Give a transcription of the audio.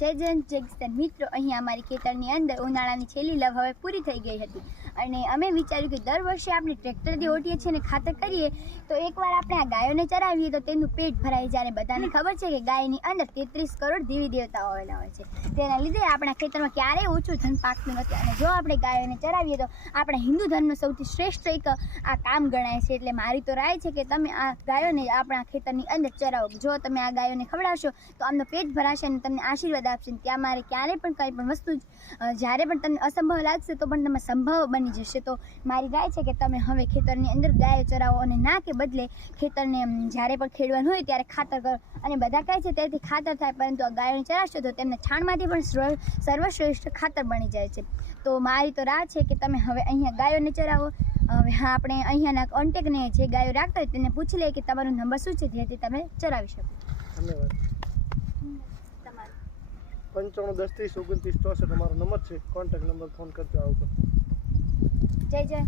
જય જન જય કિસાન મિત્રો, અહીંયા અમારી ખેતરની અંદર ઉનાળાની છેલ્લી લવ હવે પૂરી થઈ ગઈ હતી અને અમે વિચાર્યું કે દર વર્ષે આપણે ટ્રેક્ટરથી ઓટીએ છીએ અને ખાતર કરીએ તો એકવાર આપણે આ ગાયોને ચરાવીએ તો તેનું પેટ ભરાઈ જાય. અને બધાને ખબર છે કે ગાયની અંદર 33 કરોડ દેવી દેવતાઓ આવેલા હોય છે. તેના લીધે આપણા ખેતરમાં ક્યારેય ઓછું ધન પાકતું નથી અને જો આપણે ગાયોને ચરાવીએ તો આપણા હિન્દુ ધર્મનું સૌથી શ્રેષ્ઠ એક આ કામ ગણાય છે. એટલે મારી તો રાય છે કે તમે આ ગાયોને આપણા ખેતરની અંદર ચરાવો. જો તમે આ ગાયોને ખવડાવશો તો આમનું પેટ ભરાશે અને તમને આશીર્વાદ આપશે. ત્યાં મારે ક્યારેય પણ કંઈ પણ વસ્તુ જ્યારે પણ તમને અસંભવ લાગશે તો પણ તમે સંભવ બની જશે. તો મારી રાય છે કે તમે હવે ખેતરની અંદર ગાયો ચરાવો અને ના કે બદલે ખેતરને જ્યારે પણ ખેડવાનું હોય ત્યારે ખાતર કરો. અને બધા કહે છે તેથી ખાતર થાય, પરંતુ આ ગાયોને ચરાવશો તો તેમને છાણમાંથી પણ સર્વશ્રેષ્ઠ ખાતર બની જાય છે. તો મારી તો રાહ છે કે તમે હવે અહીંયા ગાયોને ચરાવો. હવે હા, આપણે અહીંયાના કોન્ટેક્ટને જે ગાયો રાખતા હોય તેને પૂછી લઈએ કે તમારો નંબર શું છે જેથી તમે ચરાવી શકો. ધન્યવાદ. 95 10 30 29 64 અમારો નંબર છે. કોન્ટેક્ટ નંબર ફોન કરજો. આવો. જય જય.